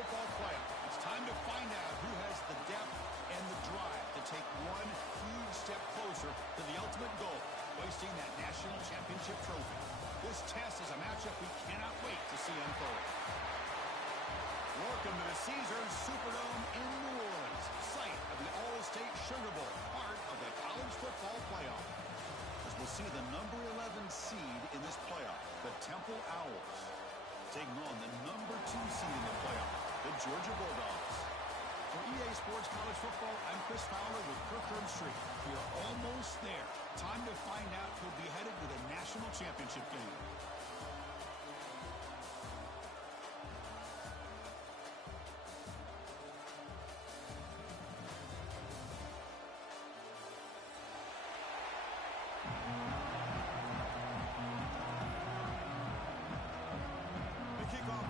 football playoff. It's time to find out who has the depth and the drive to take one huge step closer to the ultimate goal, hoisting that national championship trophy. This test is a matchup we cannot wait to see unfold. Welcome to the Caesars Superdome in New Orleans, site of the All-State Sugar Bowl, part of the college football playoff. As we'll see the number 11 seed in this playoff, the Temple Owls, taking on the number 2 seed in the playoff, the Georgia Bulldogs. For EA Sports College Football, I'm Chris Fowler with Kirk Herbstreit. We are almost there. Time to find out who'll be headed to the national championship game.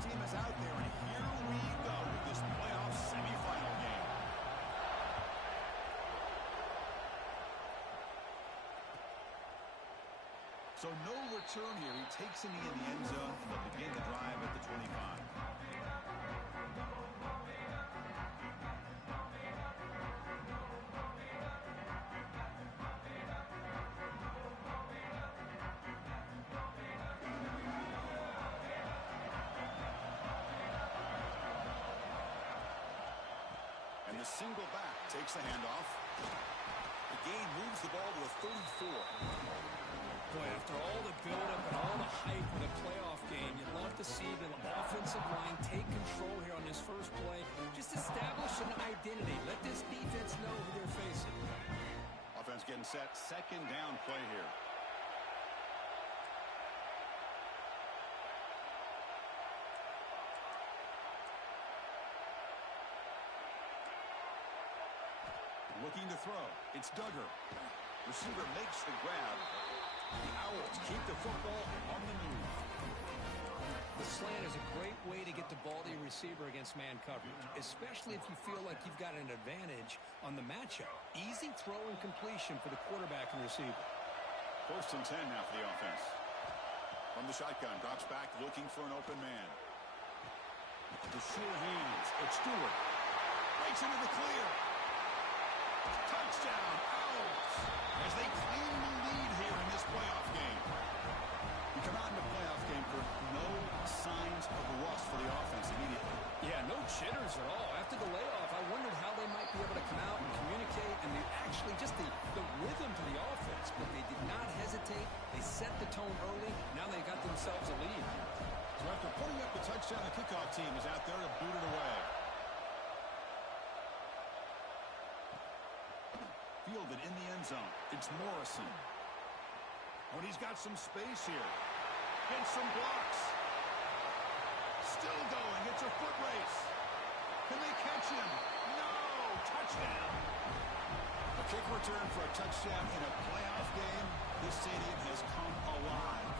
Team is out there, and here we go with this playoff semifinal game. So no return here. He takes a knee in the end zone, and they'll begin the drive at the 25. The single back takes the handoff. The gain moves the ball to a 34. Boy, after all the buildup and all the hype of the playoff game, you'd love to see the offensive line take control here on this first play. Just establish an identity. Let this defense know who they're facing. Offense getting set. Second down play here. Looking to throw. It's Duggar. Receiver makes the grab. The Owls keep the football on the move. The slant is a great way to get the ball to your receiver against man coverage, especially if you feel like you've got an advantage on the matchup. Easy throw and completion for the quarterback and receiver. 1st and 10 now for the offense. From the shotgun, drops back looking for an open man. The sure hands. It's Stewart. Breaks into the clear. Touchdown, Owls, as they claim the lead here in this playoff game. You come out in the playoff game for no signs of rust for the offense immediately. Yeah, no jitters at all. After the layoff, I wondered how they might be able to come out and communicate, and actually just the rhythm to the offense. But they did not hesitate. They set the tone early. Now they got themselves a lead. So after putting up the touchdown, the kickoff team is out there to boot it away. Fielded in the end zone. It's Morrison. Oh, and he's got some space here. Gets some blocks. Still going. It's a foot race. Can they catch him? No! Touchdown! A kick return for a touchdown in a playoff game. This stadium has come alive.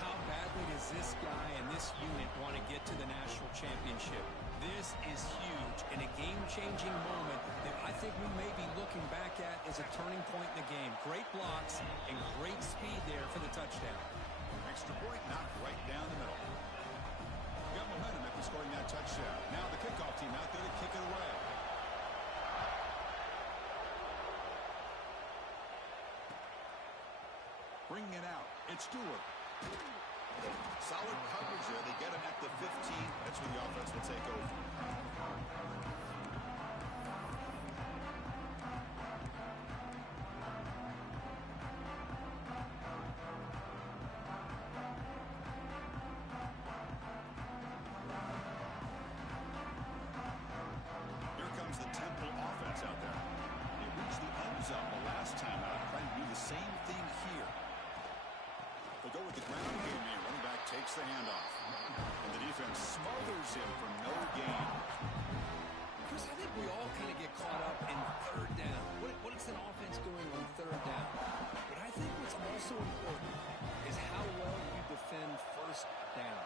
How badly does this guy and this unit want to get to the national championship? This is huge and a game-changing moment that I think we may be looking back at as a turning point in the game. Great blocks and great speed there for the touchdown. Extra point knocked right down the middle. Got momentum after scoring that touchdown. Now the kickoff team out there to kick it away. Bringing it out. It's Stewart. Solid coverage there. They get him at the 15. That's where the offense will take over. Here comes the Temple offense out there. They reached the end zone the last time out, trying to do the same thing here. They go with the ground game here. Running back takes the handoff. And the defense smothers him for no gain. Chris, I think we all kind of get caught up in third down. What is an offense doing on third down? But I think what's also important is how well you defend first down.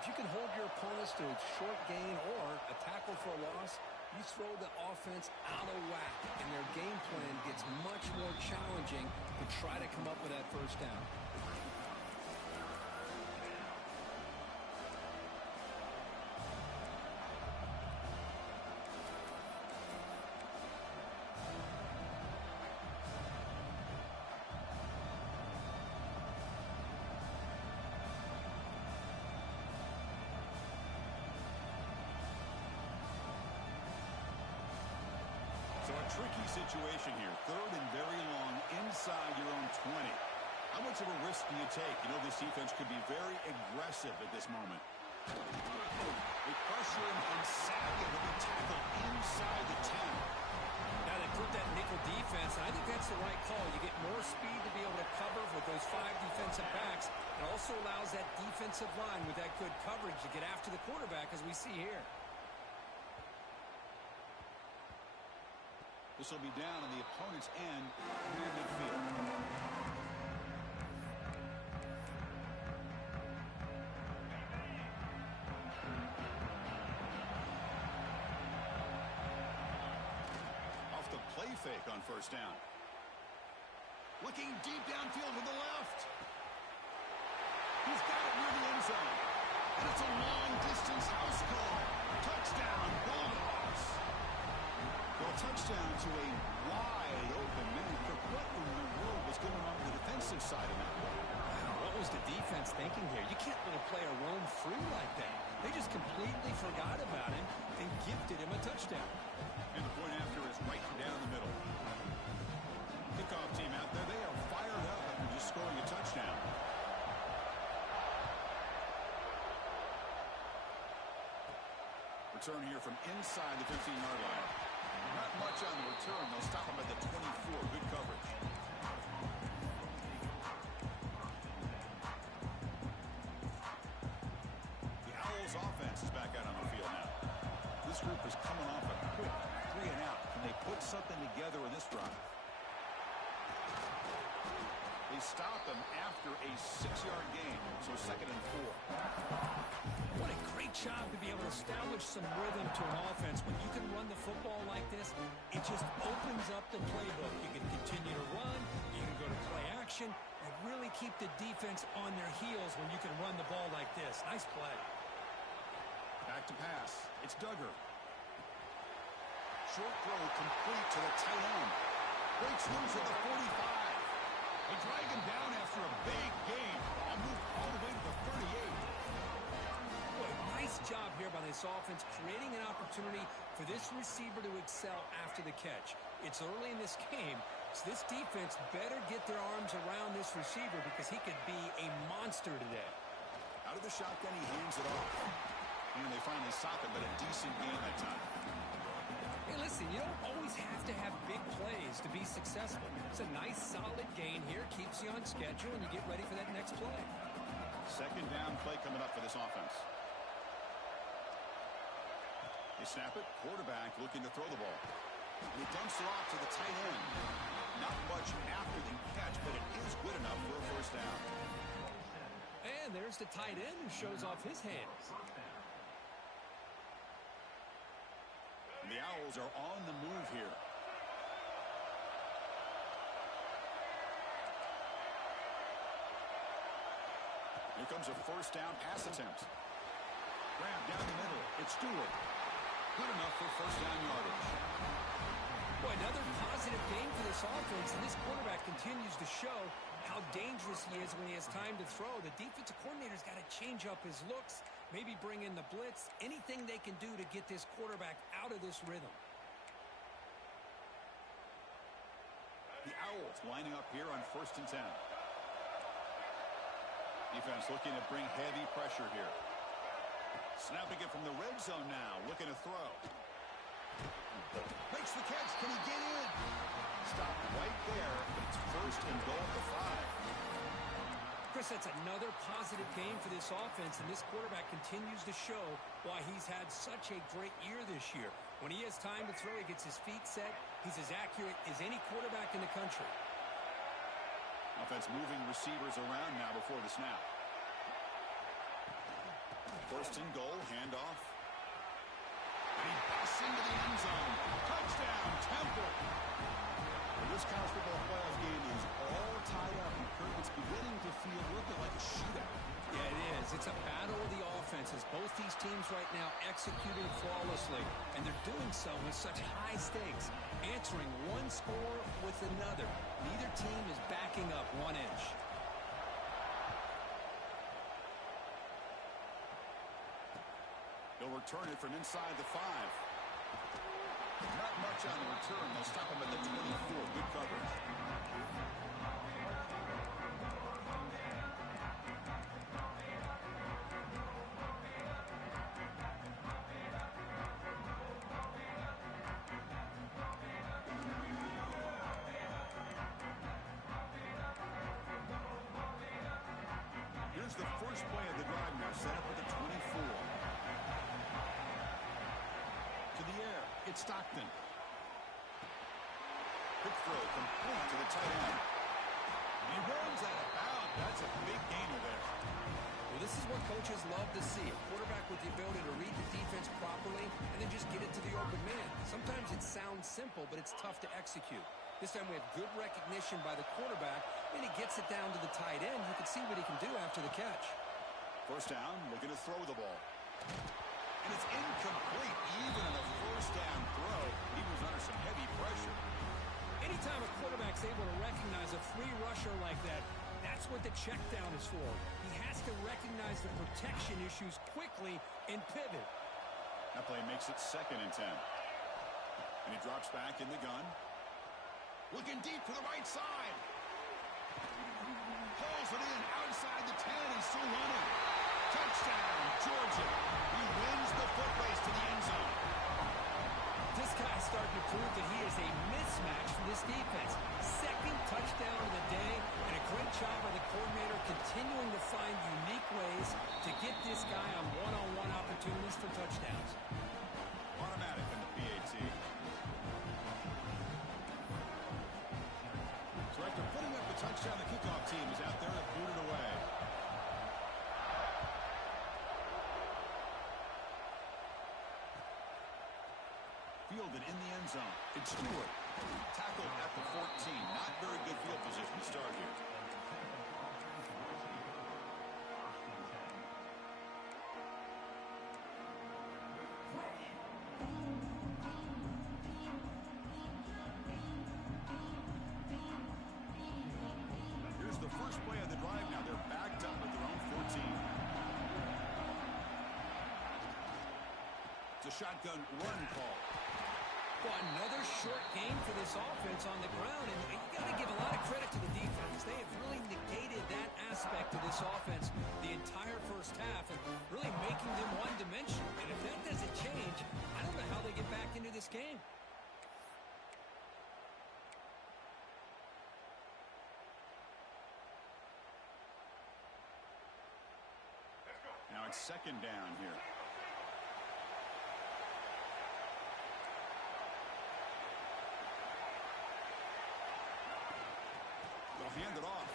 If you can hold your opponents to a short gain or a tackle for a loss, you throw the offense out of whack, and their game plan gets much more challenging to try to come up with that first down. Tricky situation here. Third and very long inside your own 20. How much of a risk do you take? You know, this defense could be very aggressive at this moment. They pressure him and sack him. He'll be tackled inside the 10. Now they put that nickel defense, and I think that's the right call. You get more speed to be able to cover with those 5 defensive backs. It also allows that defensive line with that good coverage to get after the quarterback, as we see here. This will be down on the opponent's end near midfield. Off the play fake on first down. Looking deep downfield to the left. He's got it near the end zone. And it's a long-distance house call. Touchdown, Bulldogs. Well, touchdown to a wide open man. What in the world was going on the defensive side of that play? What was the defense thinking here? You can't let a player roam free like that. They just completely forgot about him and gifted him a touchdown. And the point after is right down the middle. Kickoff team out there, they are fired up after just scoring a touchdown. Return here from inside the 15-yard line. Not much on the return. They'll stop him at the 24. Good coverage. The Owls offense is back out on the field now. This group is coming off a quick 3 and out. Can they put something together in this drive? They stop them after a 6-yard gain, so 2nd and 4. What a great job to be able to establish some rhythm to an offense. When you can run the football like this, it just opens up the playbook. You can continue to run, you can go to play action, and really keep the defense on their heels when you can run the ball like this. Nice play. Back to pass. It's Duggar. Short throw complete to the tight end. Breaks loose at the 45. They drag him down after a big gain. Ball moved all the way to the 38. Boy, nice job here by this offense, creating an opportunity for this receiver to excel after the catch. It's early in this game, so this defense better get their arms around this receiver because he could be a monster today. Out of the shotgun, he hands it off. And they finally stop him, but a decent gain that time. Hey, listen, you don't always have to have big plays to be successful. It's a nice, solid gain here, keeps you on schedule, and you get ready for that next play. 2nd down play coming up for this offense. They snap it. Quarterback looking to throw the ball. He dumps it off to the tight end. Not much after the catch, but it is good enough for a first down. And there's the tight end who shows off his hands. The Owls are on the move here. Here comes a first down pass attempt. Grab down the middle. It's Stewart. Good enough for first down yardage. Boy, another positive game for this offense, and this quarterback continues to show how dangerous he is when he has time to throw. The defensive coordinator's got to change up his looks, maybe bring in the blitz, anything they can do to get this quarterback out of this rhythm. The Owls lining up here on 1st and 10. Defense looking to bring heavy pressure here. Snapping it from the red zone now, looking to throw. Makes the catch. Can he get in? Stop right there, but it's 1st and goal at the 5. Chris, that's another positive game for this offense, and this quarterback continues to show why he's had such a great year this year. When he has time to throw, he gets his feet set. He's as accurate as any quarterback in the country. Offense moving receivers around now before the snap. 1st and goal, handoff. And he busts into the end zone. Touchdown, Temple. This college football playoff game is all tied up. It's beginning to feel a little bit like a shootout. Yeah, it is. It's a battle of the offenses. Both these teams right now executing flawlessly, and they're doing so with such high stakes, answering one score with another. Neither team is backing up 1 inch. They'll return it from inside the 5. Not much on the return. They'll stop him at the 24. Good coverage. Here's the first play of the drive now, set up at the 24. To the air, it's Stockton. Quick throw, complete to the tight end. And he runs out of bounds. That's a big gainer there. Well, this is what coaches love to see. A quarterback with the ability to read the defense properly and then just get it to the open man. Sometimes it sounds simple, but it's tough to execute. This time we have good recognition by the quarterback, and he gets it down to the tight end. You can see what he can do after the catch. First down, looking to throw the ball. And it's incomplete, even in a first down throw. He was under some heavy pressure. Anytime a quarterback's able to recognize a free rusher like that, that's what the check down is for. He has to recognize the protection issues quickly and pivot. That play makes it 2nd and 10. And he drops back in the gun. Looking deep to the right side. Pulls it in outside the 10. He's still running. Touchdown, Georgia. He wins the foot race to the end zone. This guy's starting to prove that he is a mismatch for this defense. 2nd touchdown of the day, and a great job by the coordinator continuing to find unique ways to get this guy on one-on-one opportunities for touchdowns. Automatic in the PAT. So after putting up the touchdown, the kickoff team is out there to boot it away. Fielded in the end zone. It's Stewart. Tackled at the 14. Not very good field position to start here. Here's the first play of the drive now. They're backed up at their own 14. It's a shotgun run call. Well, another short game for this offense on the ground, and you got to give a lot of credit to the defense. They have really negated that aspect of this offense the entire first half and really making them one-dimensional. And if that doesn't change, I don't know how they get back into this game. Now it's 2nd down here. They'll hand it off.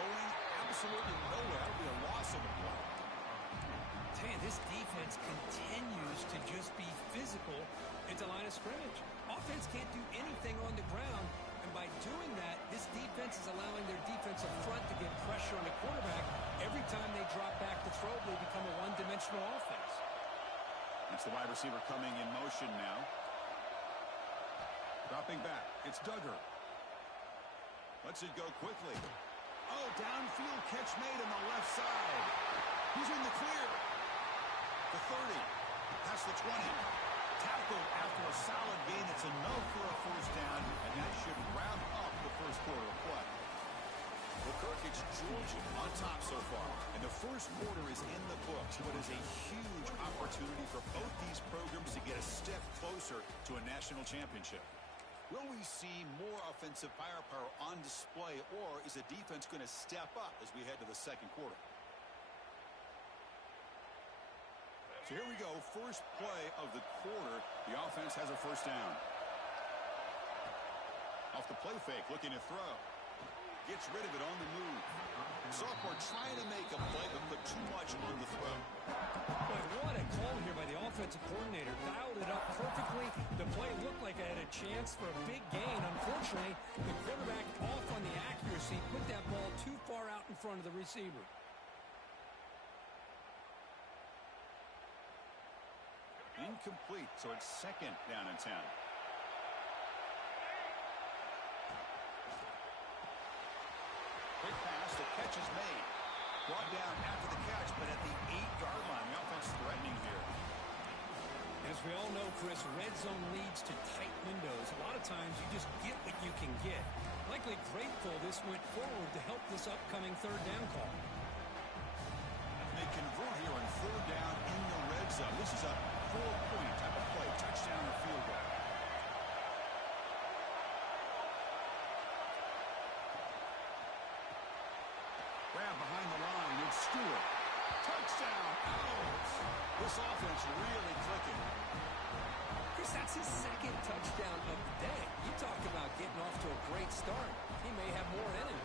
Going absolutely nowhere. That'll be a loss of a play. Man, this defense continues to just be physical at the line of scrimmage. Offense can't do anything on the ground, and by doing that, this defense is allowing their defensive front to get pressure on the quarterback. Every time they drop back to throw, they become a one-dimensional offense. That's the wide receiver coming in motion now. Dropping back. It's Duggar. Lets it go quickly. Oh, downfield catch made on the left side. He's in the clear. The 30. Past the 20. Tackled after a solid gain. It's enough for a first down, and that should wrap up the first quarter of play. Well, Kirk, it's Georgia on top so far. And the first quarter is in the books, but is a huge opportunity for both these programs to get a step closer to a national championship. Will we see more offensive firepower on display, or is the defense going to step up as we head to the second quarter? So here we go, first play of the quarter. The offense has a first down. Off the play fake, looking to throw. Gets rid of it on the move. Sophomore trying to make a play, but put too much on the throw. But what a call here by the offensive coordinator. Dialed it up perfectly. The play looked like it had a chance for a big gain. Unfortunately, the quarterback off on the accuracy, put that ball too far out in front of the receiver. Incomplete, so it's 2nd down and 10. Quick pass, the catch is made. Brought down after the catch, but at the 8-yard line, the offense threatening here. As we all know, Chris, red zone leads to tight windows. A lot of times you just get what you can get. Likely grateful this went forward to help this upcoming third down call. They convert here on third down in the red zone. This is a 4-point type of play, touchdown or field goal. Grab behind the line, it's Stewart. Touchdown, Owls. This offense really clicking. Chris, that's his second touchdown of the day. You talk about getting off to a great start. He may have more in him.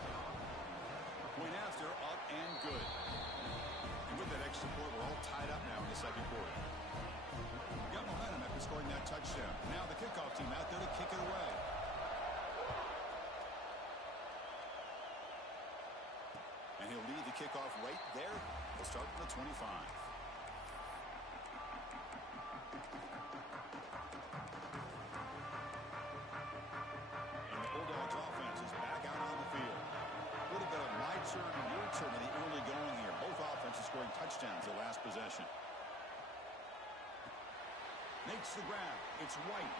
Point after, up and good. And with that extra point, we're all tied up now in the second quarter. Got momentum after scoring that touchdown. Now the kickoff team out there to kick it away. And he'll lead the kickoff right there. We'll start from the 25. And the Bulldogs offense is back out on the field. A little bit of my turn and your turn in the early going here. Both offenses scoring touchdowns their last possession. Makes the grab. It's White.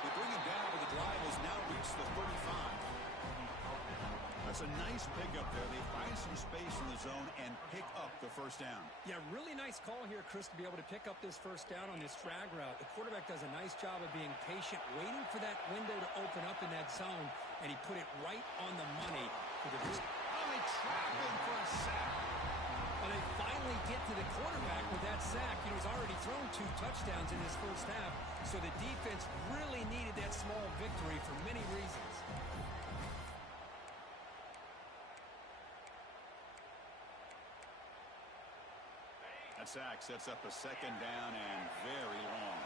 They bring him down, but the drive has now reached the 35. That's a nice pickup there. They find some space in the zone and pick up the first down. Yeah, really nice call here, Chris, to be able to pick up this first down on this drag route. The quarterback does a nice job of being patient, waiting for that window to open up in that zone, and he put it right on the money for the boost. Oh, they trap him for a sack. Well, they finally get to the quarterback with that sack. You know, he's already thrown 2 touchdowns in his first half, so the defense really needed that small victory for many reasons. That sack sets up a second down and very long.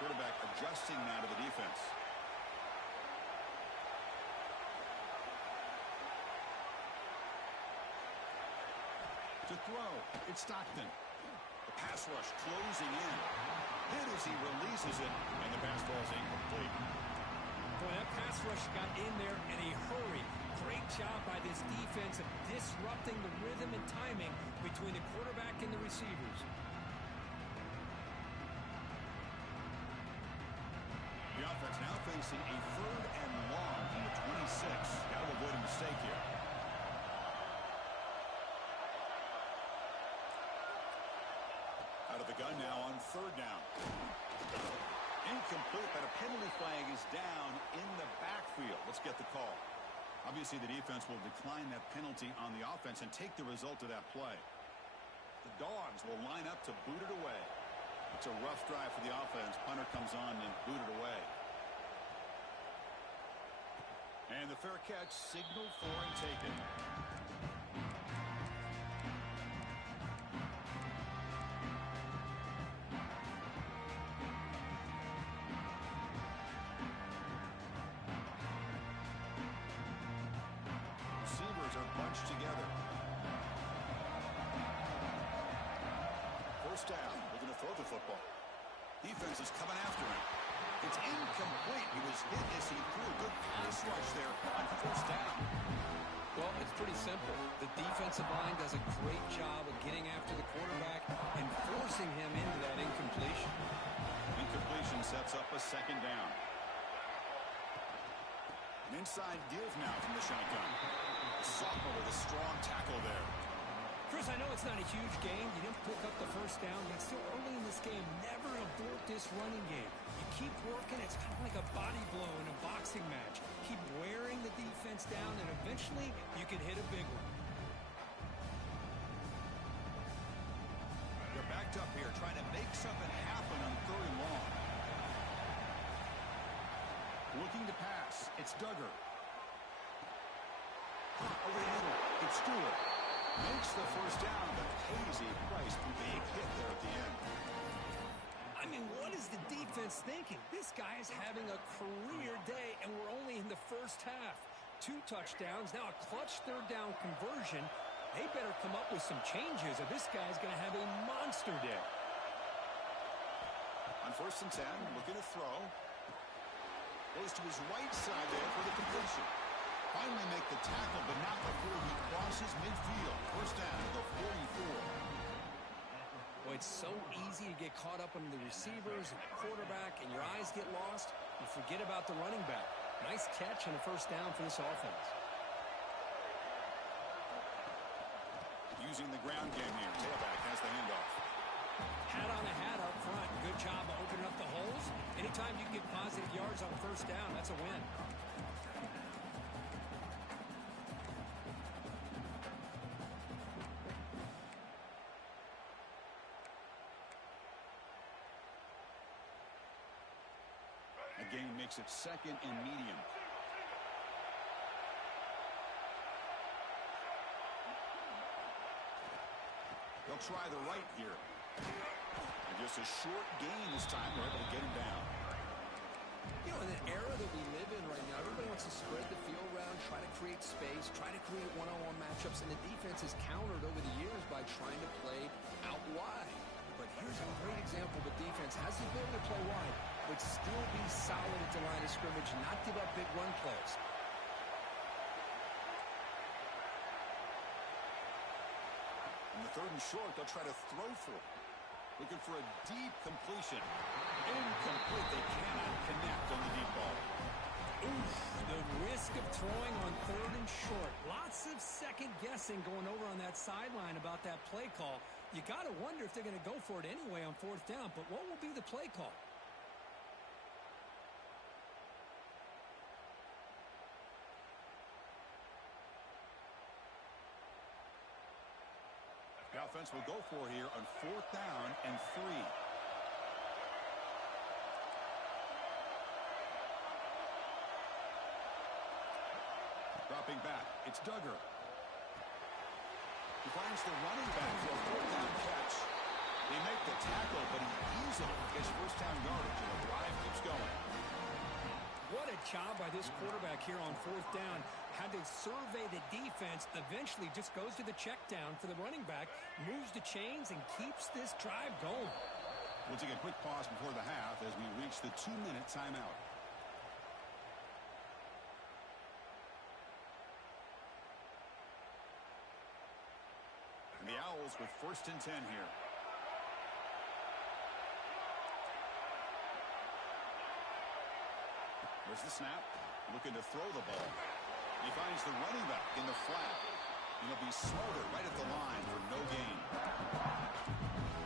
Quarterback adjusting now to the defense. To throw, it's Stockton. The pass rush closing in. Hit as he releases it, and the pass ball is incomplete. Boy, that pass rush got in there in a hurry. Great job by this defense of disrupting the rhythm and timing between the quarterback and the receivers. The offense now facing a third and long from the 26. Got to avoid a mistake here. Out of the gun now on third down. Incomplete, but a penalty flag is down in the backfield. Let's get the call. Obviously, the defense will decline that penalty on the offense and take the result of that play. The Dogs will line up to boot it away. It's a rough drive for the offense. Punter comes on and boot it away. And the fair catch signaled for and taken. Together. First down. Looking to throw the football. Defense is coming after him. It's incomplete. He was hit as he threw a good pass rush there on first down. Well, it's pretty simple. The defensive line does a great job of getting after the quarterback and forcing him into that incompletion. Incompletion sets up a second down. An inside give now from the shotgun. Sophomore with a strong tackle there. Chris, I know it's not a huge game. You didn't pick up the first down, but still early in this game, never abort this running game. You keep working. It's kind of like a body blow in a boxing match. Keep wearing the defense down, and eventually you can hit a big one. They're backed up here trying to make something happen on third and long. Looking to pass. It's Duggar. Over the middle, it's Stewart. Makes the first down, but pays a price. Big hit there at the end. I mean, what is the defense thinking? This guy is having a career day, and we're only in the first half. 2 touchdowns, now a clutch third down conversion. They better come up with some changes, or this guy's going to have a monster day. On first and 10, looking to throw. Goes to his right side there for the completion. Finally make the tackle, but not before he crosses midfield. First down to the 44. it's so easy to get caught up on the receivers and the quarterback, and your eyes get lost. You forget about the running back. Nice catch and a first down for this offense. Using the ground game here. Tailback has the handoff. Hat on a hat up front. Good job of opening up the holes. Anytime you can get positive yards on first down, that's a win. The game makes it second and medium. They'll try the right here. And just a short gain this time. They're able to get him down. You know, in the era that we live in right now, everybody wants to spread the field around, try to create space, try to create one-on-one matchups, and the defense has countered over the years by trying to play out wide. But here's a great example. The defense has the ability to play wide, but still be solid at the line of scrimmage, not give up big run plays. In the third and short, they'll try to throw for it. Looking for a deep completion. Incomplete. They cannot connect on the deep ball. Oof, the risk of throwing on third and short. Lots of second guessing going over on that sideline about that play call. You got to wonder if they're going to go for it anyway on fourth down, but what will be the play call? The offense will go for here on fourth down and 3. Dropping back, it's Duggar. He finds the running back for a fourth down catch. They make the tackle, but he easily gets first down yardage, and the drive keeps going. What a job by this quarterback here on fourth down. Had to survey the defense, eventually just goes to the check down for the running back, moves the chains, and keeps this drive going. We'll take a quick pause before the half as we reach the 2-minute timeout. And the Owls with first and 10 here. There's the snap. Looking to throw the ball. He finds the running back in the flat. And he'll be smothered right at the line for no gain.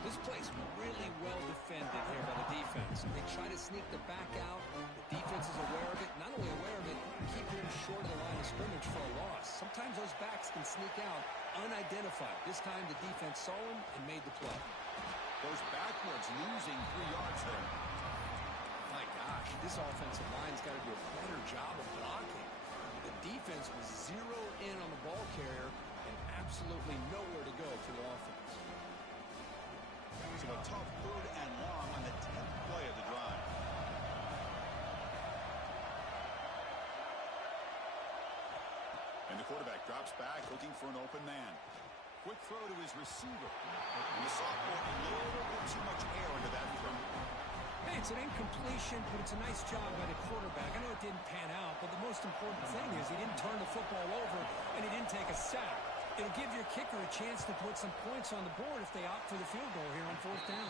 This play's really well defended here by the defense. They try to sneak the back out. The defense is aware of it. Not only aware of it, keeping him short of the line of scrimmage for a loss. Sometimes those backs can sneak out unidentified. This time the defense saw him and made the play. Goes backwards, losing 3 yards there. My gosh, this offensive line's got to do a better job of blocking. The defense was zeroed in on the ball carrier and absolutely nowhere to go for the offense. So a tough third and long on the 10th play of the drive. And the quarterback drops back looking for an open man. Quick throw to his receiver. And the sophomore a little bit too much air into that throw. Hey, it's an incompletion, but it's a nice job by the quarterback. I know it didn't pan out, but the most important thing is he didn't turn the football over and he didn't take a sack. It'll give your kicker a chance to put some points on the board if they opt for the field goal here on fourth down.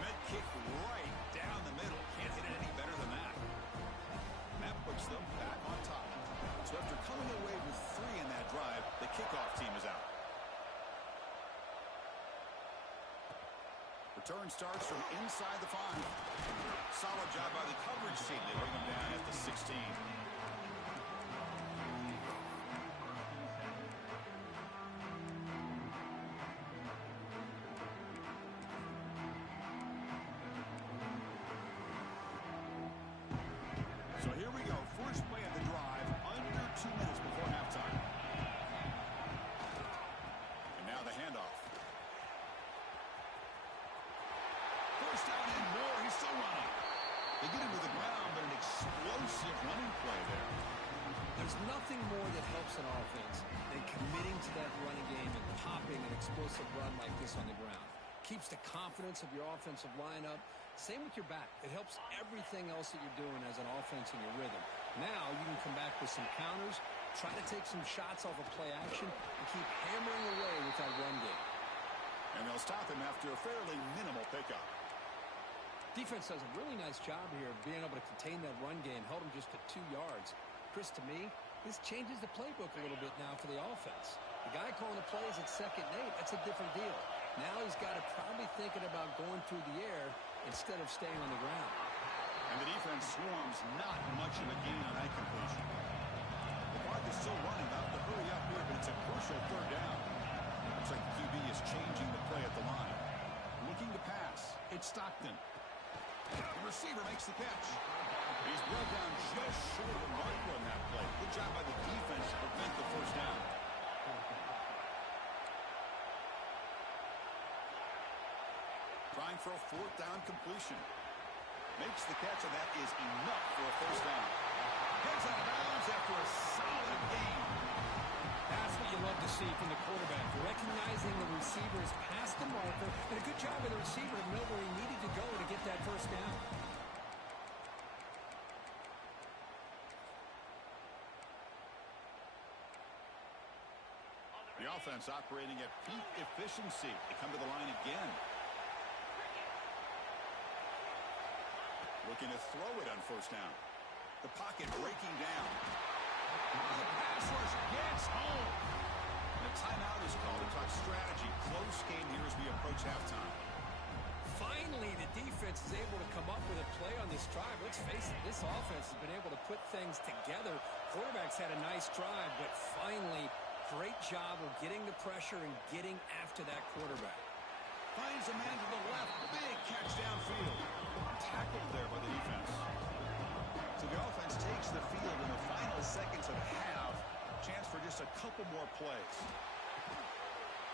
Med kick right down the middle. Can't hit it any better than that. And that puts them back on top. So after coming away with 3 in that drive, the kickoff team is out. Return starts from inside the 5. Solid job by the coverage team. They bring them down at the 16. So here we go. First play of the drive, under 2 minutes before halftime. And now the handoff. First down and more. He's still running. They get him to the ground, but an explosive running play there. There's nothing more that helps an offense than committing to that running game and popping an explosive run like this on the ground. Keeps the confidence of your offensive lineup. Same with your back. It helps everything else that you're doing as an offense in your rhythm. Now you can come back with some counters, try to take some shots off of play action, and keep hammering away with that run game. And they'll stop him after a fairly minimal pickup. Defense does a really nice job here of being able to contain that run game, held him just to 2 yards. Chris, to me, this changes the playbook a little bit now for the offense. The guy calling the plays at 2nd and 8, that's a different deal. Now he's got to probably thinking about going through the air instead of staying on the ground. And the defense swarms not much of a gain on that completion. The clock is still running, out to hurry up here, but it's a crucial 3rd down. Looks like the QB is changing the play at the line. Looking to pass. It's Stockton. The receiver makes the catch. He's brought down just short of the marker on that play. Good job by the defense to prevent the 1st down. Trying for a 4th down completion. Makes the catch, and that is enough for a 1st down. Heads out of bounds after a solid gain. That's what you love to see from the quarterback. Recognizing the receivers past the marker, and a good job by the receiver to know where he needed to go to get that 1st down. The offense operating at peak efficiency. They come to the line again. Looking to throw it on 1st down. The pocket breaking down. The pass rush gets home. And a timeout is called to talk strategy. Close game here as we approach halftime. Finally, the defense is able to come up with a play on this drive. Let's face it, this offense has been able to put things together. Quarterback's had a nice drive, but finally, great job of getting the pressure and getting after that quarterback. Finds a man to the left. Big catch downfield. Tackled there by the defense. So the offense takes the field in the final seconds of the half. Chance for just a couple more plays.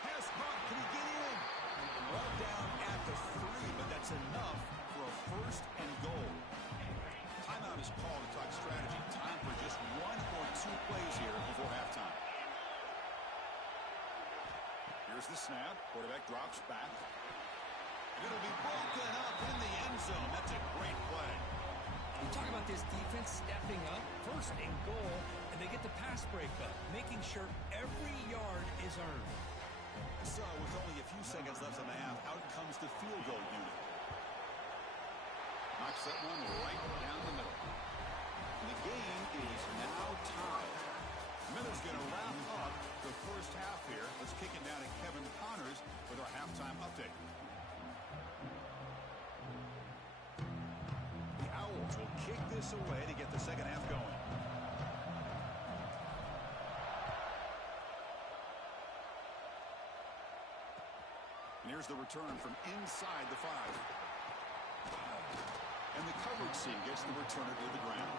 Pass bump. Can he get in? Brought down at the 3, but that's enough for a 1st and goal. Timeout is called to talk strategy. Time for just 1 or 2 plays here before halftime. Here's the snap. Quarterback drops back. And it'll be broken up in the end zone. That's a great play. We talk about this defense stepping up, 1st and goal, and they get the pass breakup, making sure every yard is earned. So with only a few seconds left in the half, out comes the field goal unit. Knocks that one right down the middle. And the game is now tied. Miller's going to wrap up the 1st half here. Let's kick it down to Kevin Connors with our halftime update. The Owls will kick this away to get the 2nd half going. And here's the return from inside the 5. And the coverage C gets the returner to the ground.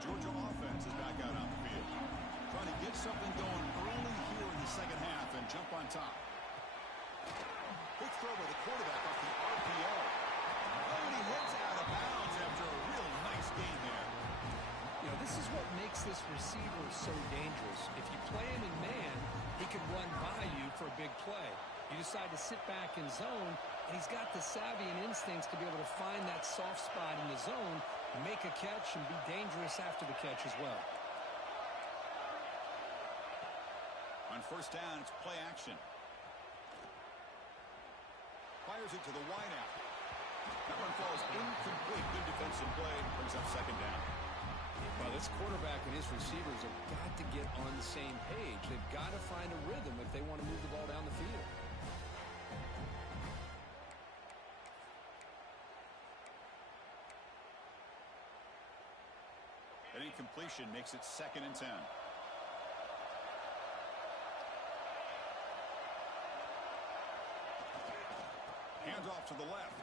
Georgia offense is back out on the field. Trying to get something going early here in the 2nd half and jump on top. Quick throw by the quarterback off the RPO. Oh, and he heads out of bounds after a real nice gain there. You know, this is what makes this receiver so dangerous. If you play him in man, he can run by you for a big play. You decide to sit back in zone, and he's got the savvy and instincts to be able to find that soft spot in the zone, make a catch, and be dangerous after the catch as well. On 1st down, it's play action. Fires it to the wideout. That one falls incomplete. Good defensive play. Brings up 2nd down. Well, this quarterback and his receivers have got to get on the same page. They've got to find a rhythm if they want to move the ball down the field. An incompletion makes it 2nd and 10. Hands off to the left.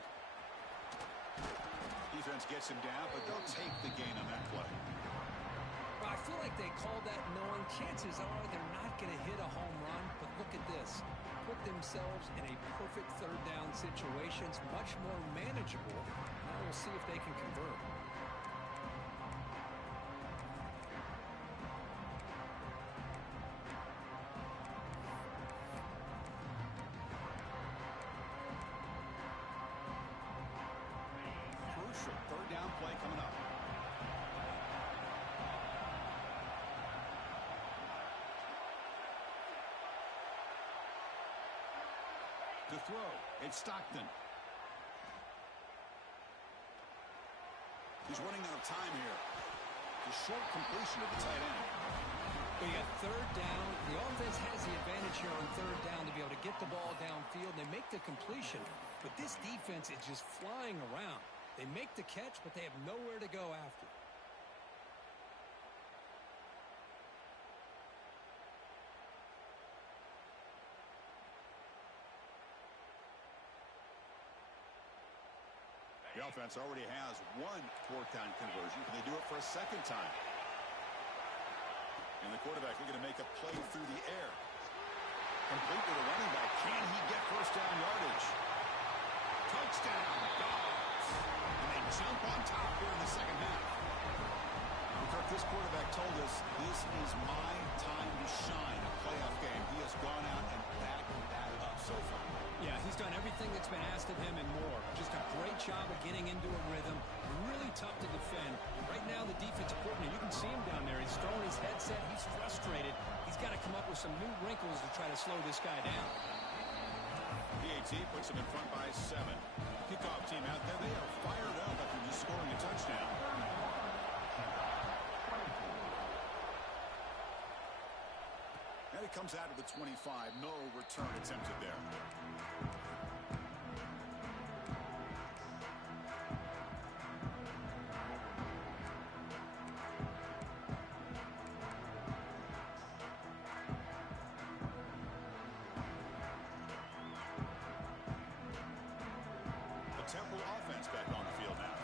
Defense gets him down, but they'll take the gain on that play. Well, I feel like they called that knowing chances are they're not going to hit a home run, but look at this. Put themselves in a perfect 3rd down situation. It's much more manageable. Now we'll see if they can convert. To throw, it's Stockton. He's running out of time here. A short completion of the tight end. We got third down. The offense has the advantage here on third down to be able to get the ball downfield. They make the completion, but this defense is just flying around. They make the catch, but they have nowhere to go after. The offense already has one fourth-down conversion. Can they do it for a second time? And the quarterback looking to make a play through the air. Complete to the running back. Can he get first down yardage? Touchdown, Dogs. And they jump on top here in the second half. Kirk, this quarterback told us this is my time to shine, a playoff game. He has gone out and backed that up so far. Yeah, he's done everything that's been asked of him and more. Just a great job of getting into a rhythm. Really tough to defend. Right now, the defensive coordinator, you can see him down there. He's throwing his headset. He's frustrated. He's got to come up with some new wrinkles to try to slow this guy down. PAT puts him in front by 7. Kickoff team out there. They are fired up after just scoring a touchdown. And it comes out of the 25. No return attempted there. The Temple offense back on the field now.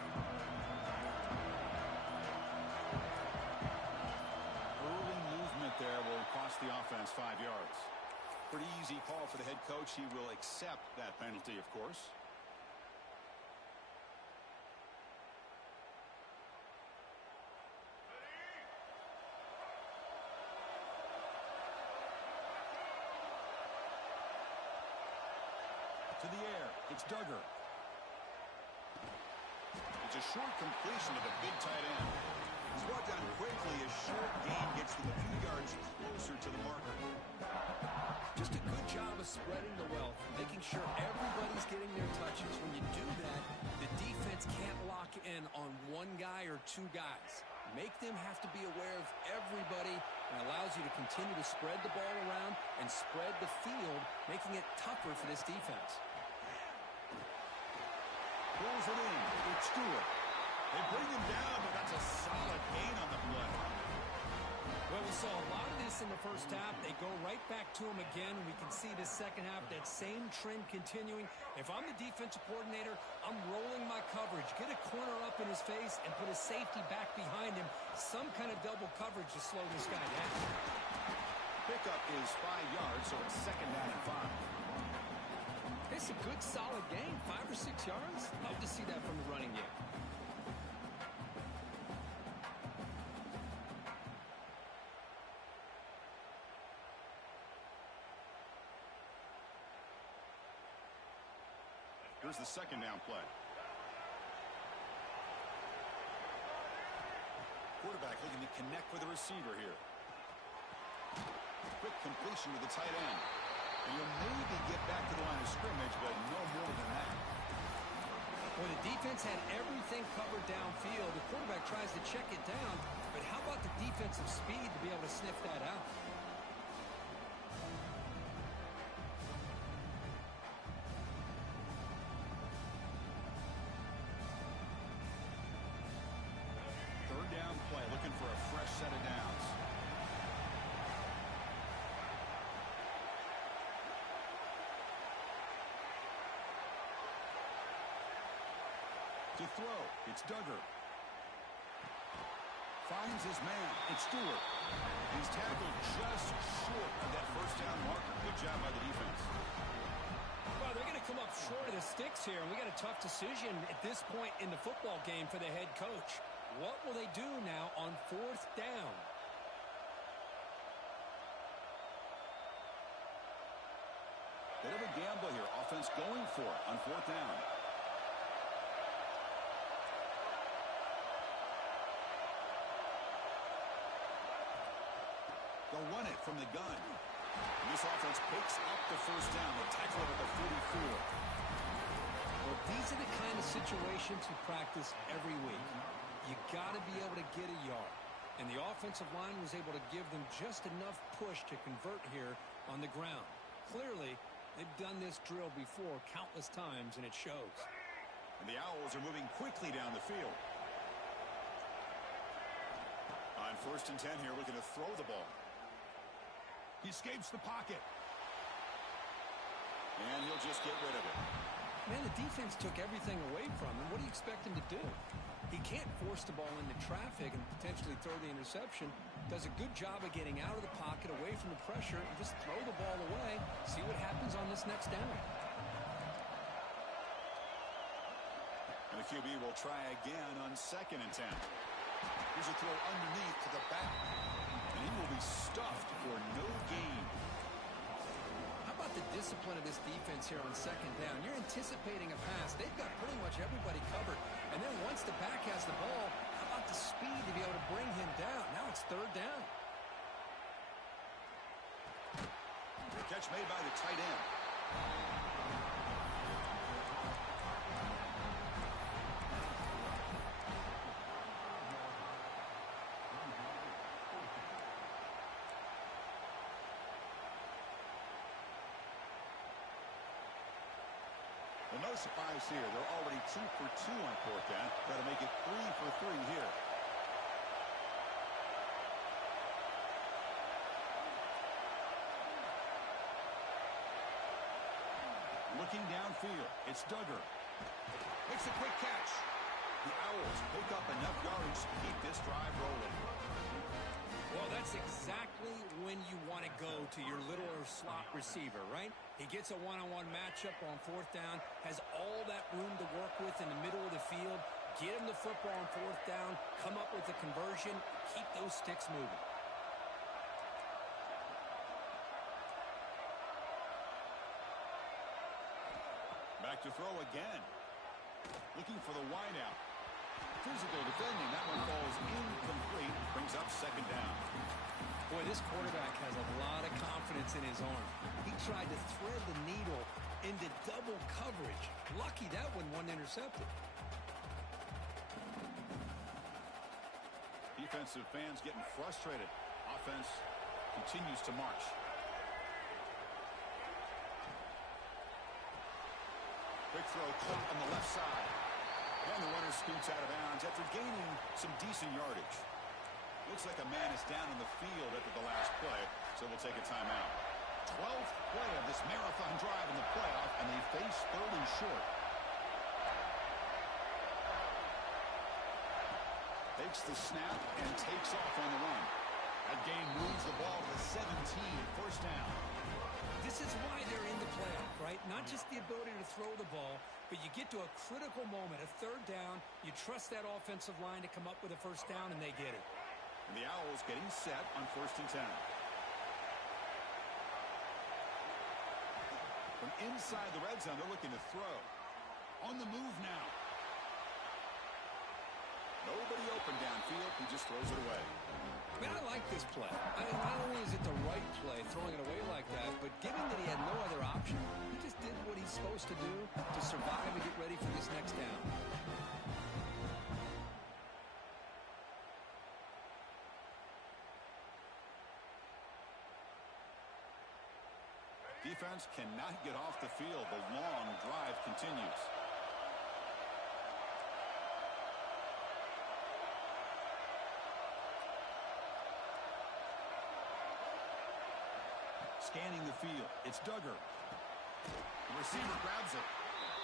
There will cost the offense 5 yards. Pretty easy call for the head coach. He will accept that penalty, of course. To the air, it's Duggar. It's a short completion of the big tight end. He's brought down quickly. A short gain gets them a few yards closer to the marker. Just a good job of spreading the wealth, making sure everybody's getting their touches. When you do that, the defense can't lock in on one guy or two guys. Make them have to be aware of everybody, and allows you to continue to spread the ball around and spread the field, making it tougher for this defense. Pulls it in. It's Stewart. They bring him down, but that's a solid gain on the play. Well, we saw a lot of this in the first half. They go right back to him again, and we can see the second half, that same trend continuing. If I'm the defensive coordinator, I'm rolling my coverage. Get a corner up in his face and put a safety back behind him. Some kind of double coverage to slow this guy down. Pickup is 5 yards, so it's second down and 5. It's a good, solid game, 5 or 6 yards. Love to see that from the running game. Here's the second down play. Quarterback looking to connect with the receiver here. Quick completion to the tight end. And you'll maybe get back to the line of scrimmage, but no more than that. Well, the defense had everything covered downfield. The quarterback tries to check it down, but how about the defensive speed to be able to sniff that out? Third down play, looking for a fresh set of downs. To throw, it's Duggar. Finds his man, it's Stewart. He's tackled just short of that first down marker. Good job by the defense. Well, they're going to come up short of the sticks here, and we got a tough decision at this point in the football game for the head coach. What will they do now on fourth down? Bit of a gamble here. Offense going for it on fourth down. They'll run it from the gun. And this offense picks up the first down. They tackle it at the 44. Well, these are the kind of situations you practice every week. You got to be able to get a yard. And the offensive line was able to give them just enough push to convert here on the ground. Clearly, they've done this drill before countless times, and it shows. And the Owls are moving quickly down the field. On 1st and 10 here, looking to throw the ball. He escapes the pocket. And he'll just get rid of it. Man, the defense took everything away from him. What do you expect him to do? He can't force the ball into traffic and potentially throw the interception. Does a good job of getting out of the pocket, away from the pressure, and just throw the ball away. See what happens on this next down. And the QB will try again on 2nd and 10. Here's a throw underneath to the back. And he will be stuffed for no gain. How about the discipline of this defense here on 2nd down? You're anticipating a pass. They've got pretty much everybody covered. And then once the back has the ball, how about the speed to be able to bring him down? Now it's 3rd down. The catch made by the tight end. Well, no surprise here. They're already 2 for 2 on 4th down. Got to make it 3 for 3 here. Looking downfield, it's Duggar. Makes a quick catch. The Owls pick up enough yards to keep this drive rolling. Well, that's exactly when you want to go to your little slot receiver, right? He gets a one-on-one matchup on 4th down, has all that room to work with in the middle of the field. Get him the football on 4th down, come up with a conversion, keep those sticks moving. Back to throw again. Looking for the wideout. Physical defending. That one falls incomplete. Brings up 2nd down. Boy, this quarterback has a lot of confidence in his arm. He tried to thread the needle into double coverage. Lucky that one wasn't intercepted. Defensive fans getting frustrated. Offense continues to march. Quick throw caught on the left side. And the runner scoots out of bounds after gaining some decent yardage. Looks like a man is down in the field after the last play, so we'll take a timeout. 12th play of this marathon drive in the playoff, and they face 3rd and short. Takes the snap and takes off on the run. That gain moves the ball to the 17, 1st down. This is why they're in the playoff, right? Not just the ability to throw the ball, but you get to a critical moment, a 3rd down. You trust that offensive line to come up with a 1st down, and they get it. And the Owls getting set on 1st and 10. From inside the red zone, they're looking to throw. On the move now. Nobody open downfield. He just throws it away. Man, I like this play. I mean, not only is it the right play, throwing it away like that, but given that he had no other option, he just did what he's supposed to do to survive and get ready for this next down. Defense cannot get off the field. The long drive continues. Scanning the field. It's Duggar. The receiver grabs it.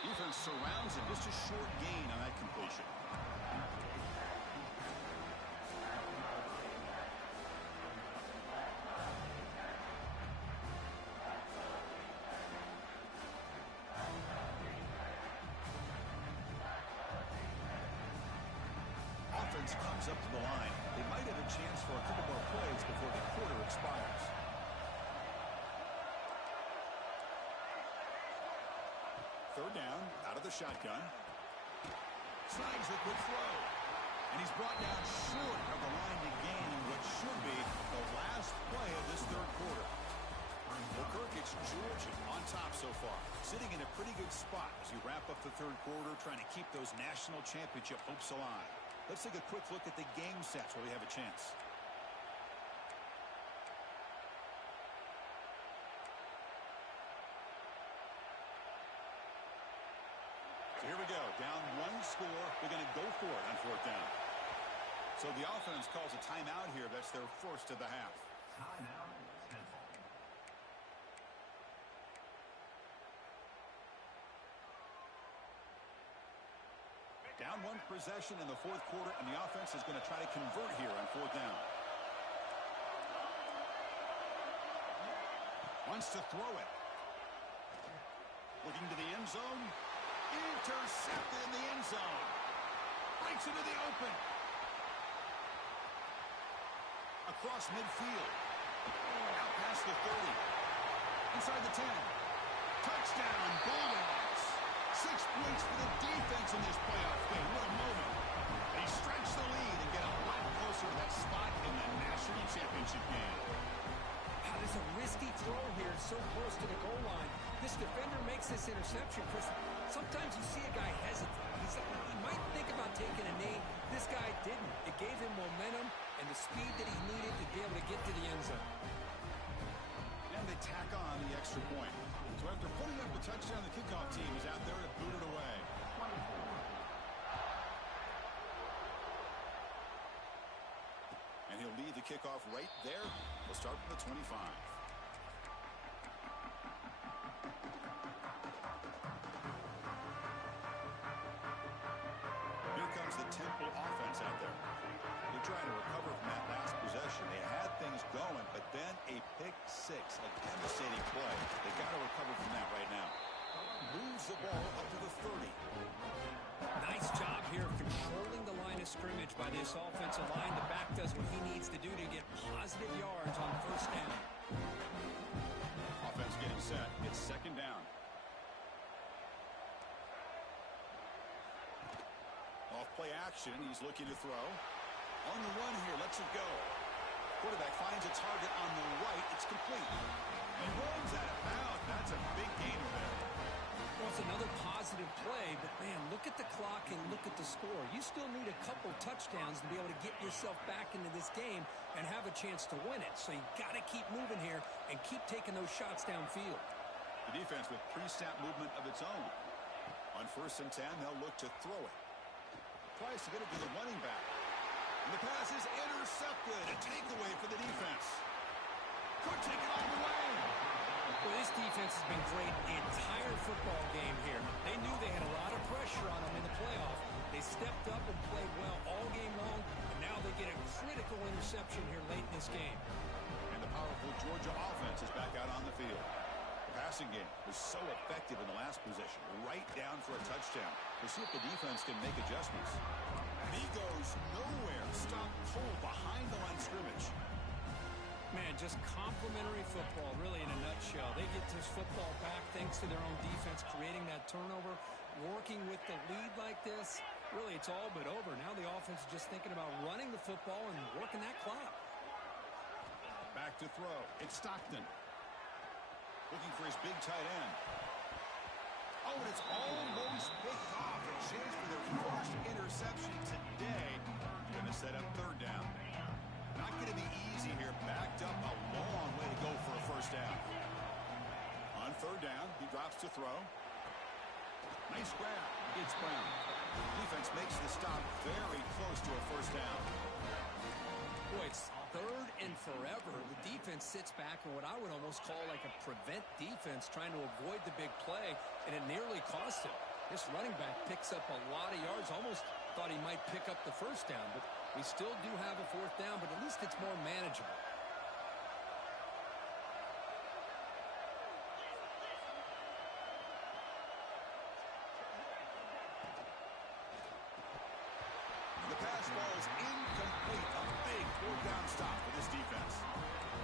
Defense surrounds it. Just a short gain on that completion. Offense comes up to the line. They might have a chance for a couple more plays before the quarter expires. Third down, out of the shotgun. Snags the quick throw. And he's brought down short of the line to gain what should be the last play of this 3rd quarter. Well, Kirk, it's Georgia on top so far, sitting in a pretty good spot as you wrap up the third quarter, trying to keep those national championship hopes alive. Let's take a quick look at the game sets where we have a chance. So here we go, down one score. They're going to go for it on fourth down. So the offense calls a timeout here. That's their first of the half. Timeout. Down one possession in the fourth quarter, and the offense is going to try to convert here on fourth down. Wants to throw it. Looking to the end zone. Intercepted in the end zone. Breaks into the open. Across midfield. Out past the 30. Inside the 10. Touchdown, Bulldogs. 6 points for the defense in this playoff game. What a moment. They stretch the lead and get a lot closer to that spot in the national championship game. There's a risky throw here so close to the goal line. This defender makes this interception, Chris. Sometimes you see a guy hesitate. He might think about taking a knee. This guy didn't. It gave him momentum and the speed that he needed to be able to get to the end zone. And they tack on the extra point. So after putting up the touchdown, the kickoff team is out there to boot it away. And he'll lead the kickoff right there. We'll start from the 25. Here comes the Temple offense out there. They're trying to recover from that last possession. They had things going, but then a pick six, a devastating play. They got to recover from that right now. Moves the ball up to the 30. Nice job here of controlling the line of scrimmage by this offensive line. The back does what he needs to do to get positive yards on first down. Offense getting set. It's second down. Off play action. He's looking to throw. On the run here. Lets it go. Quarterback finds a target on the right. It's complete. He runs out of bounds. That's a big gainer there. Well, it's another positive play, but, man, look at the clock and look at the score. You still need a couple touchdowns to be able to get yourself back into this game and have a chance to win it. So you got to keep moving here and keep taking those shots downfield. The defense with pre-snap movement of its own. On first and 10, they'll look to throw it. Tries to get it to the running back. And the pass is intercepted. A takeaway for the defense. Could take it all the way. Well, this defense has been great the entire football game here. They knew they had a lot of pressure on them in the playoff. They stepped up and played well all game long, and now they get a critical interception here late in this game. And the powerful Georgia offense is back out on the field. The passing game was so effective in the last possession, right down for a touchdown. We'll see if the defense can make adjustments. And he goes nowhere. Stop cold behind the line of scrimmage. Man, just complimentary football, really, in a nutshell. They get this football back thanks to their own defense, creating that turnover, working with the lead like this. Really, it's all but over. Now the offense is just thinking about running the football and working that clock. Back to throw. It's Stockton. Looking for his big tight end. Oh, and it's almost picked off. A chance for their first interception today. Going to set up third down. Not going to be easy here. Backed up a long way to go for a first down. On third down, he drops to throw. Nice grab. It's Brown. Defense makes the stop very close to a first down. Boy, it's third and forever. The defense sits back in what I would almost call like a prevent defense, trying to avoid the big play, and it nearly cost him. This running back picks up a lot of yards. Almost thought he might pick up the first down, but we still do have a fourth down, but at least it's more manageable. The pass ball is incomplete. A big fourth down stop for this defense.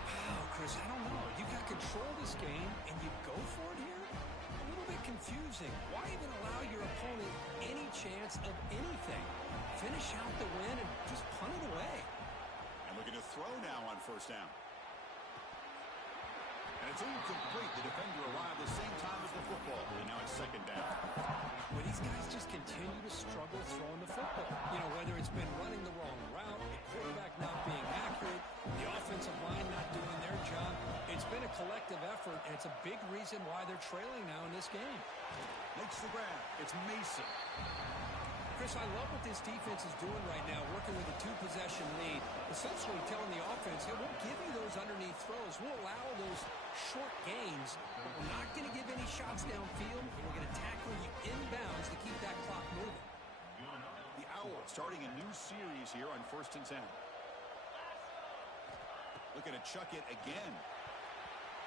Wow, Chris, I don't know. You got control of this game, and you go for it here? A little bit confusing. Why even allow your opponent any chance of anything? Finish out the win and just punt it away. And looking to throw now on first down. And it's incomplete. The defender arrived the same time as the football. And now it's second down. Well, these guys just continue to struggle throwing the football. You know, whether it's been running the wrong route, the quarterback not being accurate, the offensive line not doing their job. It's been a collective effort, and it's a big reason why they're trailing now in this game. Makes the grab. It's Mason. Chris, I love what this defense is doing right now, working with a two-possession lead, essentially telling the offense, hey, we'll give you those underneath throws. We'll allow those short gains, but we're not going to give any shots downfield, and we're going to tackle you inbounds to keep that clock moving. The Owls starting a new series here on 1st and 10. Looking to chuck it again.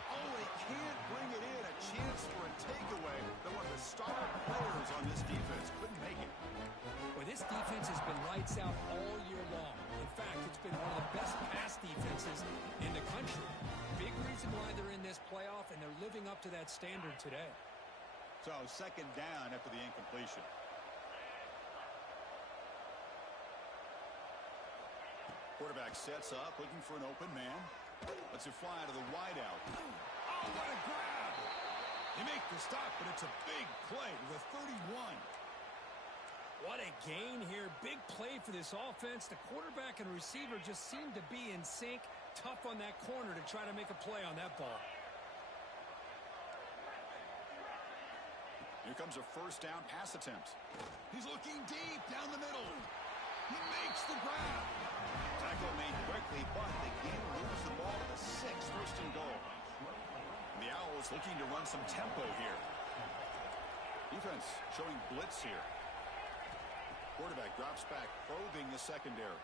Oh, they can't bring it in. A chance for a takeaway. They're one of the star players on this defense. Couldn't make it. Well, this defense has been lights out all year long. In fact, it's been one of the best pass defenses in the country. Big reason why they're in this playoff, and they're living up to that standard today. So, second down after the incompletion. Quarterback sets up, looking for an open man. Lets it fly to the wideout. Oh, what a grab! They make the stop, but it's a big play with a 31. What a gain here. Big play for this offense. The quarterback and receiver just seem to be in sync. Tough on that corner to try to make a play on that ball. Here comes a first down pass attempt. He's looking deep down the middle. He makes the grab. Tackle made quickly, but they can't lose the ball to the 6, 1st and goal. And the Owls looking to run some tempo here. Defense showing blitz here. Quarterback drops back, probing the secondary.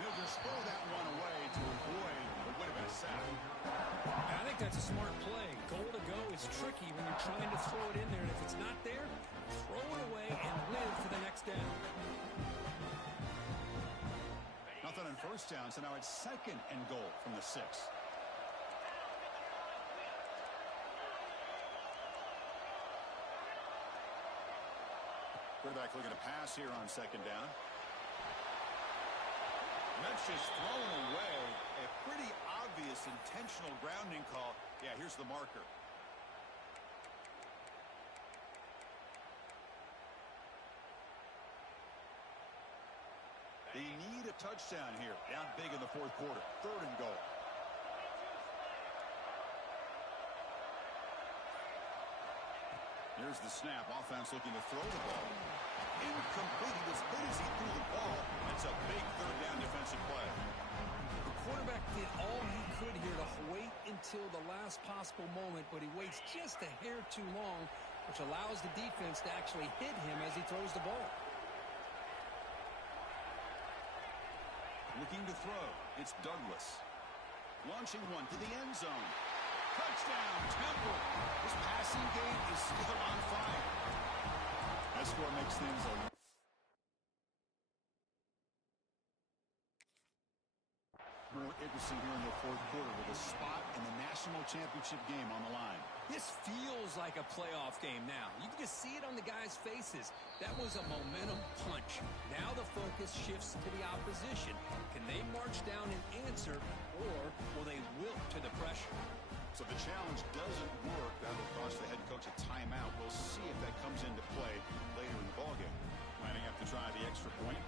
He'll just throw that one away to avoid what would have been a sack. And I think that's a smart play. Goal to go is tricky when you're trying to throw it in there, and if it's not there, throw it away and live for the next down. Nothing on first down, so now it's 2nd and goal from the 6. Quarterback looking to pass here on 2nd down. And that's just thrown away. A pretty obvious intentional grounding call. Yeah, here's the marker. They need a touchdown here. Down big in the 4th quarter. 3rd and goal. Here's the snap. Offense looking to throw the ball. Incomplete. He was hit as he threw the ball. That's a big 3rd down defensive play. The quarterback did all he could here to wait until the last possible moment, but he waits just a hair too long, which allows the defense to actually hit him as he throws the ball. Looking to throw. It's Douglas. Launching one to the end zone. Touchdown, Temple. This passing game is still on fire. That score makes things a more interesting here in the 4th quarter with a spot in the national championship game on the line. This feels like a playoff game now. You can just see it on the guys' faces. That was a momentum punch. Now the focus shifts to the opposition. Can they march down and answer, or will they wilt to the pressure? So the challenge doesn't work. That'll cost the head coach a timeout. We'll see if that comes into play later in the ballgame. Lining up to try the extra point.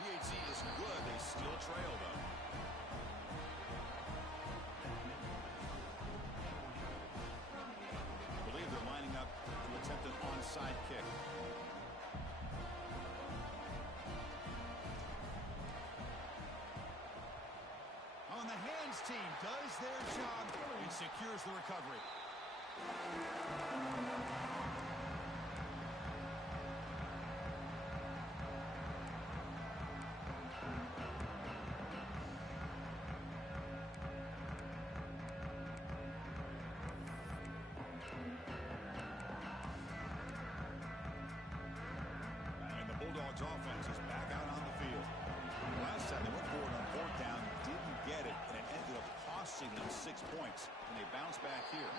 PHC is good. They still trail, though. I believe they're lining up to attempt an onside kick. On the hands team does their job and secures the recovery. And the Bulldogs offense is back out on the field. Last time they went forward on 4th down, didn't get it, and it ended up costing them 6 points, and they bounce back here.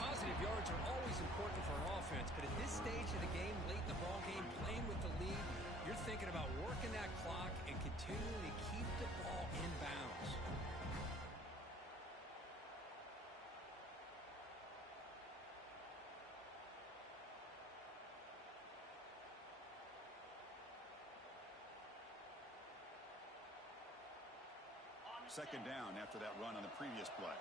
Positive yards are always important for an offense, but at this stage of the game, late in the ball game, playing with the lead, You're thinking about working that clock and continuing to keep the ball in bounds. Second down after that run on the previous play.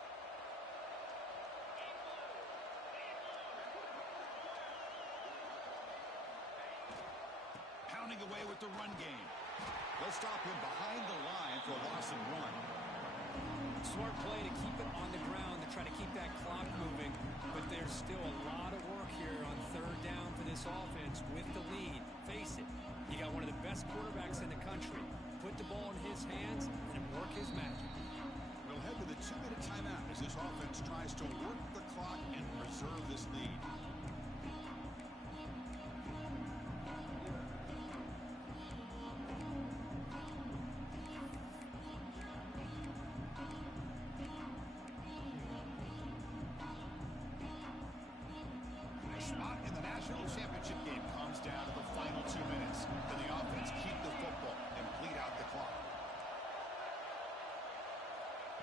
Pounding away with the run game. They'll stop him behind the line for a loss and run. Smart play to keep it on the ground to try to keep that clock moving. But there's still a lot of work here on third down for this offense with the lead. Face it, you got one of the best quarterbacks in the country. Put the ball in his hands and work his magic. We'll head to the 2-minute timeout as this offense tries to work the clock and preserve this lead. Spot in the national championship game comes down to the final 2 minutes. Can the offense keep the football and bleed out the clock?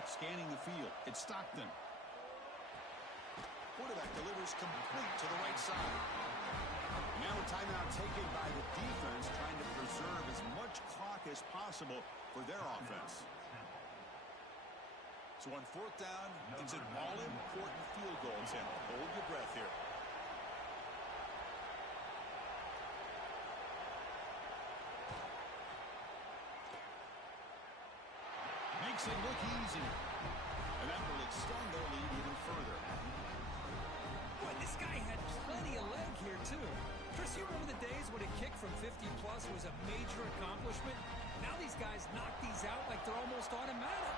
Scanning the field, it's Stockton. Quarterback delivers complete to the right side. Now a timeout taken by the defense, trying to preserve as much clock as possible for their offense. So on fourth down, it's an all-important field goal attempt. Hold your breath here. Makes it look easy. And that will extend their lead even further. Boy, this guy had plenty of leg here, too. Chris, you remember the days when a kick from 50-plus was a major accomplishment? Now these guys knock these out like they're almost automatic.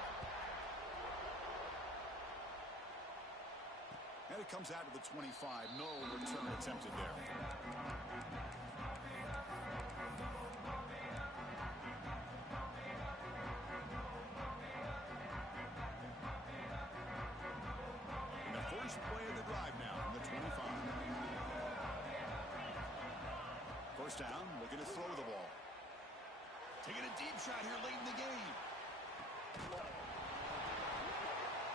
And it comes out to the 25. No return attempted there. First play of the drive now from the 25. First down, looking to throw the ball. Taking a deep shot here late in the game.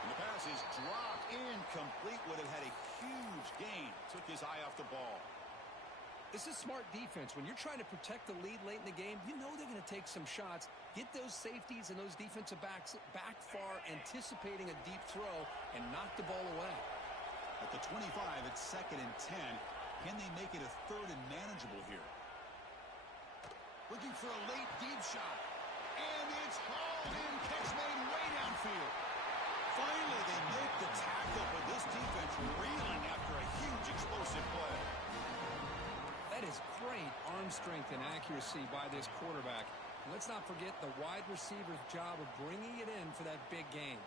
And the pass is dropped incomplete. Would have had a huge gain. Took his eye off the ball. This is smart defense. When you're trying to protect the lead late in the game, you know they're going to take some shots, get those safeties and those defensive backs back far, anticipating a deep throw, and knock the ball away. At the 25, it's 2nd and 10. Can they make it a 3rd and manageable here? Looking for a late deep shot. And it's hauled in. Catch made way downfield. Finally, they make the tackle, but this defense reeling after a huge explosive play. That is great arm strength and accuracy by this quarterback. Let's not forget the wide receiver's job of bringing it in for that big game.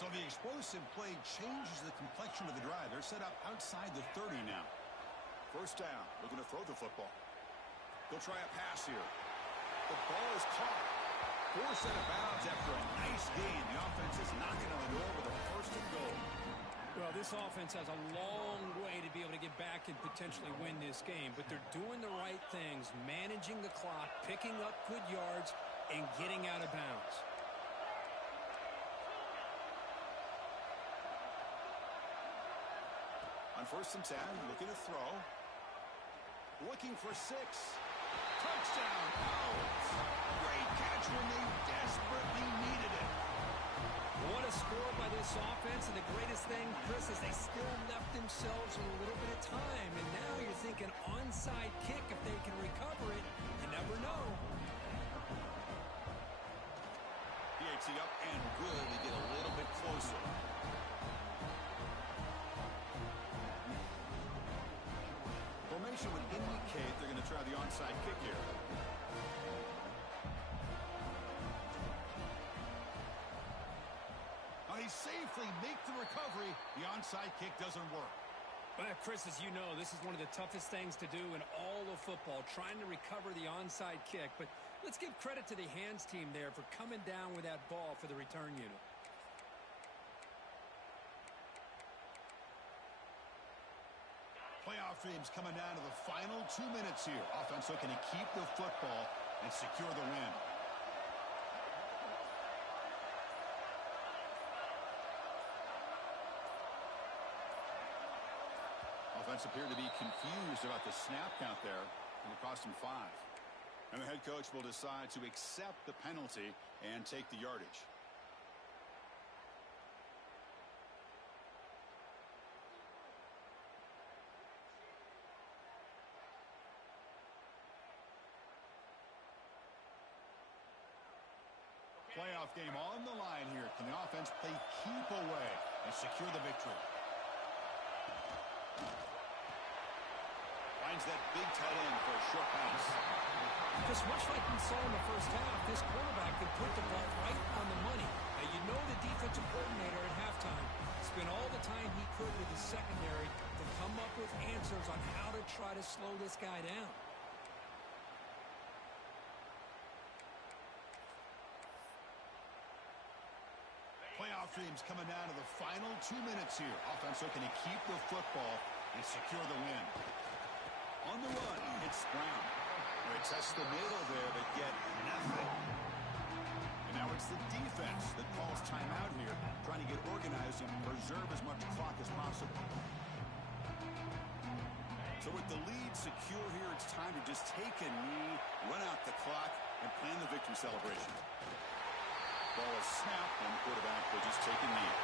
So the explosive play changes the complexion of the drive. They're set up outside the 30 now. First down, looking to throw the football. They'll try a pass here. The ball is caught. Forced out of bounds after a nice gain. The offense is knocking on the door with a 1st and goal. Well, this offense has a long way to be able to get back and potentially win this game, but they're doing the right things, managing the clock, picking up good yards, and getting out of bounds. On 1st and 10, looking to throw. Looking for 6. Touchdown! Out! Great catch when they desperately needed it. What a score by this offense, and the greatest thing, Chris, is they still left themselves with a little bit of time, and now you're thinking onside kick if they can recover it. You never know. PAT up and good to get a little bit closer. Formation would indicate they're going to try the onside kick here. Now they safely make the recovery. The onside kick doesn't work. Well, Chris, as you know, this is one of the toughest things to do in all of football, trying to recover the onside kick. But let's give credit to the hands team there for coming down with that ball for the return unit. Playoff Playoff dreams coming down to the final 2 minutes here. Offense looking to keep the football and secure the win. Offense appeared to be confused about the snap count there, and it cost him 5. And the head coach will decide to accept the penalty and take the yardage. Playoff game on the line here. Can the offense play keep away and secure the victory? Finds that big tight end for a short pass. Because much like we saw in the first half, this quarterback can put the ball right on the money. Now, you know the defensive coordinator at halftime spent all the time he could with his secondary to come up with answers on how to try to slow this guy down. Playoff dreams coming down to the final 2 minutes here. Offense looking to keep the football and secure the win. On the run, it's Brown. They test the middle there, but get nothing. And now it's the defense that calls timeout here, trying to get organized and preserve as much clock as possible. So with the lead secure here, it's time to just take a knee, run out the clock, and plan the victory celebration. Ball is snapped, and the quarterback will just take a knee.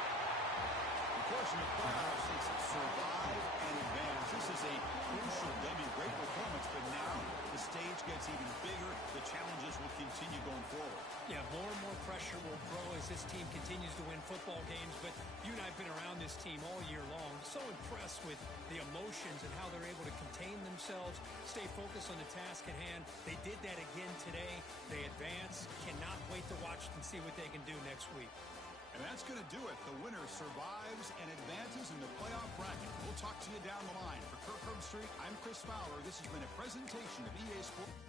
Of course, in the playoffs, it's survive and advance. This is a crucial W. Great performance, but now the stage gets even bigger. The challenges will continue going forward. Yeah, more and more pressure will grow as this team continues to win football games. But you and I have been around this team all year long. So impressed with the emotions and how they're able to contain themselves, stay focused on the task at hand. They did that again today. They advance. Cannot wait to watch and see what they can do next week. And that's going to do it. The winner survives and advances in the playoff bracket. We'll talk to you down the line. For Kirk Herbstreit, I'm Chris Fowler. This has been a presentation of EA Sports.